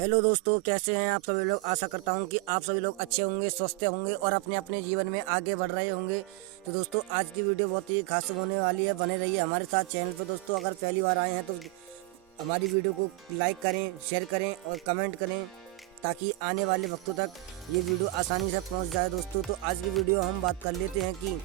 Hello दोस्तों, कैसे हैं आप सभी लोग। आशा करता हूं कि आप सभी लोग अच्छे होंगे, स्वस्थ होंगे और अपने अपने जीवन में आगे बढ़ रहे होंगे। तो दोस्तों, आज की वीडियो बहुत ही खास होने वाली है। बने रहिए हमारे साथ चैनल पर। दोस्तों, अगर पहली बार आए हैं तो हमारी वीडियो को लाइक करें, शेयर करें और कमेंट करें, ताकि आने वाले वक्तों तक ये वीडियो आसानी से पहुँच जाए। दोस्तों, तो आज की वीडियो हम बात कर लेते हैं कि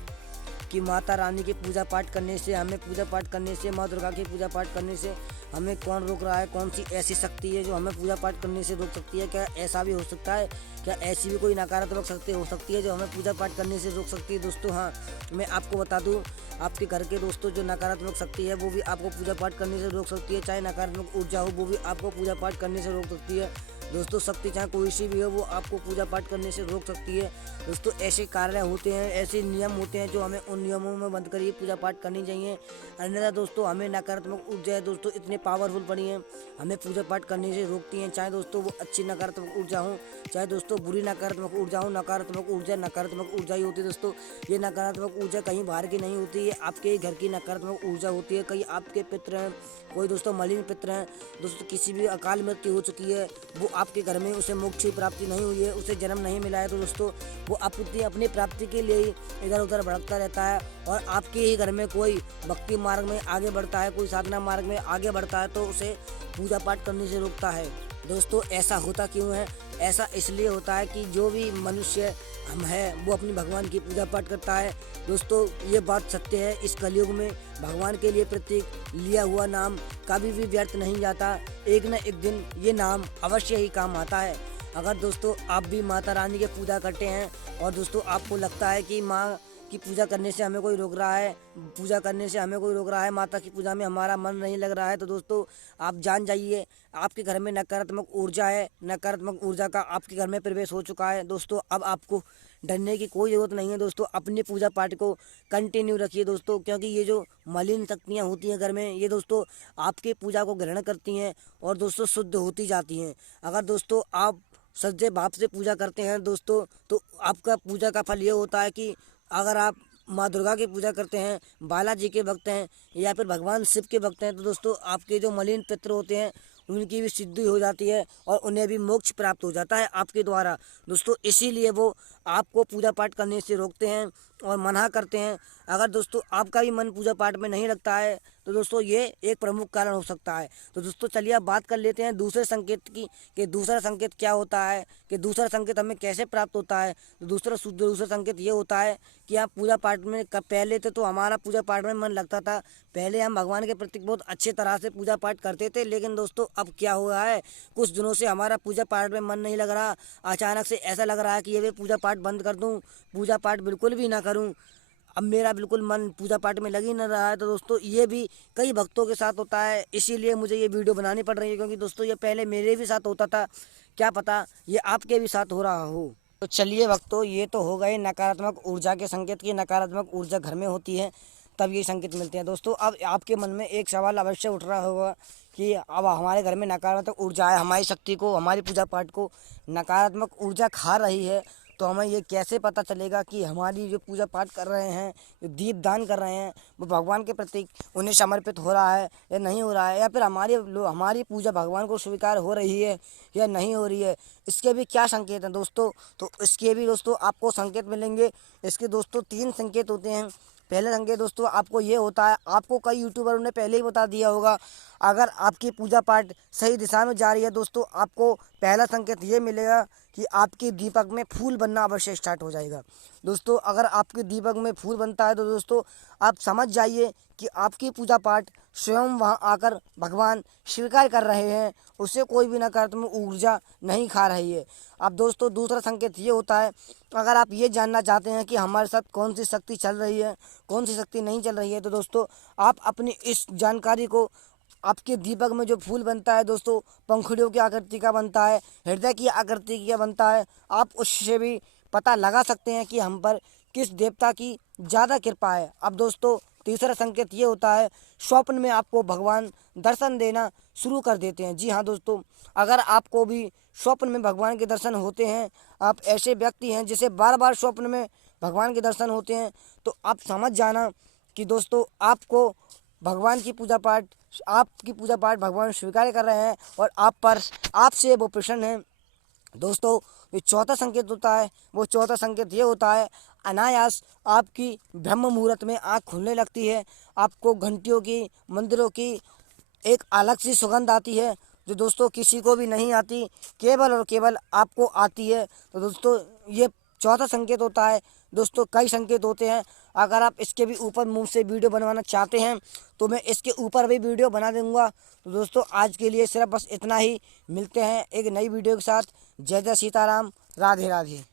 माता रानी की पूजा पाठ करने से, हमें पूजा पाठ करने से, माँ दुर्गा की पूजा पाठ करने से हमें कौन रोक रहा है। कौन सी ऐसी शक्ति है जो हमें पूजा पाठ करने से रोक सकती है। क्या ऐसा भी हो सकता है, क्या ऐसी भी कोई नकारात्मक शक्ति हो सकती है जो हमें पूजा पाठ करने से रोक सकती है। दोस्तों हाँ, मैं आपको बता दूं, आपके घर के दोस्तों जो नकारात्मक शक्ति है वो भी आपको पूजा पाठ करने से रोक सकती है। चाहे नकारात्मक ऊर्जा हो वो भी आपको पूजा पाठ करने से रोक सकती है। दोस्तों, शक्ति चाहे कोई सी भी हो वो आपको पूजा पाठ करने से रोक सकती है। दोस्तों, ऐसे कार्य होते हैं, ऐसे नियम होते हैं जो हमें उन नियमों में बंद करिए पूजा पाठ करनी चाहिए। अन्यथा दोस्तों, हमें नकारात्मक ऊर्जा है दोस्तों इतने पावरफुल बनी है, हमें पूजा पाठ करने से रोकती हैं। चाहे दोस्तों वो अच्छी नकारात्मक ऊर्जा हो, चाहे दोस्तों बुरी नकारात्मक ऊर्जा हो। नकारात्मक ऊर्जा ही होती है दोस्तों। ये नकारात्मक ऊर्जा कहीं बाहर की नहीं होती है, आपके ही घर की नकारात्मक ऊर्जा होती है। कहीं आपके पितृ हैं, कोई दोस्तों मलिन पितृ हैं, दोस्तों किसी भी अकाल मृत्यु हो चुकी है, वो आपके घर में उसे मोक्ष की प्राप्ति नहीं हुई है, उसे जन्म नहीं मिला है, तो दोस्तों वो अपनी प्राप्ति के लिए ही इधर उधर भटकता रहता है। और आपके ही घर में कोई भक्ति मार्ग में आगे बढ़ता है, कोई साधना मार्ग में आगे बढ़ता है, तो उसे पूजा पाठ करने से रोकता है। दोस्तों, ऐसा होता क्यों है? ऐसा इसलिए होता है कि जो भी मनुष्य हम है वो अपनी भगवान की पूजा पाठ करता है। दोस्तों, ये बात सत्य है, इस कलयुग में भगवान के लिए प्रतीक लिया हुआ नाम कभी भी व्यर्थ नहीं जाता। एक न एक दिन ये नाम अवश्य ही काम आता है। अगर दोस्तों आप भी माता रानी की पूजा करते हैं और दोस्तों आपको लगता है कि माँ की पूजा करने से हमें कोई रोक रहा है, माता की पूजा में हमारा मन नहीं लग रहा है, तो दोस्तों आप जान जाइए आपके घर में नकारात्मक ऊर्जा है। नकारात्मक ऊर्जा का आपके घर में प्रवेश हो चुका है। दोस्तों, अब आपको डरने की कोई ज़रूरत नहीं है। दोस्तों, अपनी पूजा पाठ को कंटिन्यू रखिए दोस्तों, क्योंकि ये जो मलिन शक्तियाँ होती हैं घर में, ये दोस्तों आपके पूजा को ग्रहण करती हैं और दोस्तों शुद्ध होती जाती हैं। अगर दोस्तों आप सच्चे भाव से पूजा करते हैं दोस्तों, तो आपका पूजा का फल ये होता है कि अगर आप माँ दुर्गा की पूजा करते हैं, बालाजी के भक्त हैं या फिर भगवान शिव के भक्त हैं, तो दोस्तों आपके जो मलिन पितृ होते हैं उनकी भी सिद्धि हो जाती है और उन्हें भी मोक्ष प्राप्त हो जाता है आपके द्वारा। दोस्तों, इसीलिए वो आपको पूजा पाठ करने से रोकते हैं और मना करते हैं। अगर दोस्तों आपका भी मन पूजा पाठ में नहीं लगता है, तो दोस्तों ये एक प्रमुख कारण हो सकता है। तो दोस्तों चलिए अब बात कर लेते हैं दूसरे संकेत की, कि दूसरा संकेत क्या होता है, कि दूसरा संकेत हमें कैसे प्राप्त होता है। तो दूसरा संकेत ये होता है कि आप पूजा पाठ में पहले थे तो हमारा पूजा पाठ में मन लगता था, पहले हम भगवान के प्रति बहुत अच्छे तरह से पूजा पाठ करते थे। लेकिन दोस्तों अब क्या हुआ है, कुछ दिनों से हमारा पूजा पाठ में मन नहीं लग रहा। अचानक से ऐसा लग रहा है कि ये भी पूजा पाठ बंद कर दूं, पूजा पाठ बिल्कुल भी ना करूं, अब मेरा बिल्कुल मन पूजा पाठ में लग ही नहीं रहा है। तो दोस्तों ये भी कई भक्तों के साथ होता है, इसीलिए मुझे ये वीडियो बनानी पड़ रही है, क्योंकि दोस्तों ये पहले मेरे भी साथ होता था, क्या पता ये आपके भी साथ हो रहा हो। तो चलिए भक्तों, ये तो हो गए नकारात्मक ऊर्जा के संकेत की। नकारात्मक ऊर्जा घर में होती है तब ये संकेत मिलते हैं। दोस्तों, अब आपके मन में एक सवाल अवश्य उठ रहा होगा कि अब हमारे घर में नकारात्मक ऊर्जा है, हमारी शक्ति को, हमारी पूजा पाठ को नकारात्मक ऊर्जा खा रही है, तो हमें ये कैसे पता चलेगा कि हमारी जो पूजा पाठ कर रहे हैं, जो दीप दान कर रहे हैं, वो भगवान के प्रति उन्हें समर्पित हो रहा है या नहीं हो रहा है, या फिर हमारी पूजा भगवान को स्वीकार हो रही है या नहीं हो रही है। इसके भी क्या संकेत हैं दोस्तों? तो इसके भी दोस्तों आपको संकेत मिलेंगे। इसके दोस्तों 3 संकेत होते हैं। पहले संकेत दोस्तों आपको ये होता है, आपको कई यूट्यूबरों ने पहले ही बता दिया होगा, अगर आपकी पूजा पाठ सही दिशा में जा रही है दोस्तों, आपको पहला संकेत ये मिलेगा कि आपके दीपक में फूल बनना अवश्य स्टार्ट हो जाएगा। दोस्तों, अगर आपके दीपक में फूल बनता है तो दोस्तों आप समझ जाइए कि आपकी पूजा पाठ स्वयं वहां आकर भगवान स्वीकार कर रहे हैं, उससे कोई भी नकारात्मक ऊर्जा नहीं खा रही है। अब दोस्तों दूसरा संकेत ये होता है, अगर आप ये जानना चाहते हैं कि हमारे साथ कौन सी शक्ति चल रही है, कौन सी शक्ति नहीं चल रही है, तो दोस्तों आप अपनी इस जानकारी को, आपके दीपक में जो फूल बनता है दोस्तों पंखुड़ियों की आकृति का बनता है, हृदय की आकृति का बनता है, आप उससे भी पता लगा सकते हैं कि हम पर किस देवता की ज़्यादा कृपा है। अब दोस्तों तीसरा संकेत ये होता है, स्वप्न में आपको भगवान दर्शन देना शुरू कर देते हैं। जी हाँ दोस्तों, अगर आपको भी स्वप्न में भगवान के दर्शन होते हैं, आप ऐसे व्यक्ति हैं जिसे बार बार स्वप्न में भगवान के दर्शन होते हैं, तो आप समझ जाना कि दोस्तों आपको भगवान की पूजा पाठ आपकी पूजा पाठ भगवान स्वीकार कर रहे हैं और आपसे वो प्रसन्न हैं। दोस्तों जो चौथा संकेत होता है, वो चौथा संकेत ये होता है, अनायास आपकी ब्रह्म मुहूर्त में आँख खुलने लगती है। आपको घंटियों की, मंदिरों की एक अलग सी सुगंध आती है, जो दोस्तों किसी को भी नहीं आती, केवल और केवल आपको आती है। तो दोस्तों ये चौथा संकेत होता है। दोस्तों कई संकेत होते हैं, अगर आप इसके भी ऊपर मुंह से वीडियो बनवाना चाहते हैं तो मैं इसके ऊपर भी वीडियो बना दूंगा। तो दोस्तों आज के लिए सिर्फ बस इतना ही। मिलते हैं एक नई वीडियो के साथ। जय जय सीताराम, राधे राधे।